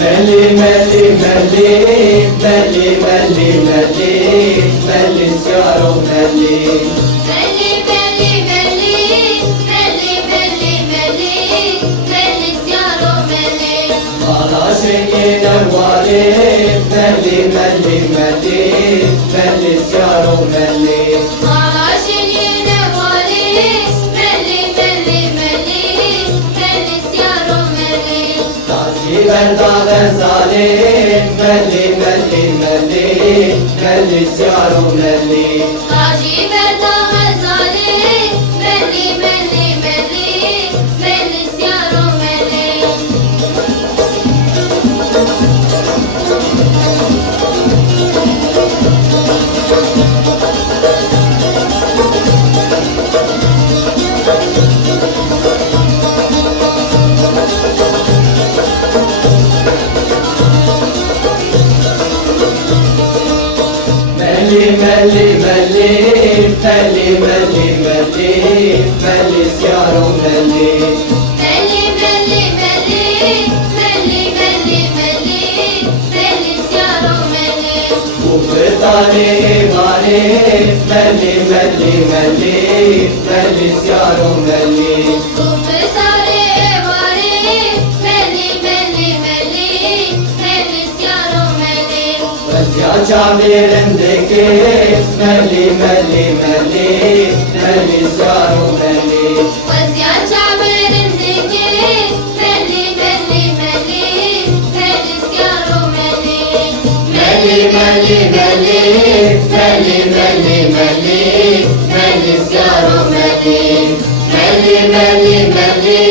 ملي ملي ملي ملي ملي ملي ملي سيارو ملي ملي ملي ملي ملي ملي ملي ملي سيارو ملي على شيء نوالي ملي ملي ملي ملي سيارو ملي على شيء نوالي ملي ملي ملي ملي سيارو ملي بلدا غزالي ملي ملي ملي ملي سيارو ملي حاجي بردا غزالي ملي ملي ملي ملي سيارو ملي ملي ملي ملي ملي ملي ملي ملي سيارو ملي ملي ملي ملي ملي ملي ملي ملي سيارو ملي وفتاني ماني ملي ملي ملي ملي سيارو ملي وفتاري واري ملي ملي ملي ملي سيارو ملي وزيا شامير اندكي ملي ملي ملي ملي سيارو ملي وزيا شعبر اندكي ملي ملي ملي ملي سيارو ملي ملي ملي ملي ملي ملي ملي ملي سيارو ملي ملي ملي ملي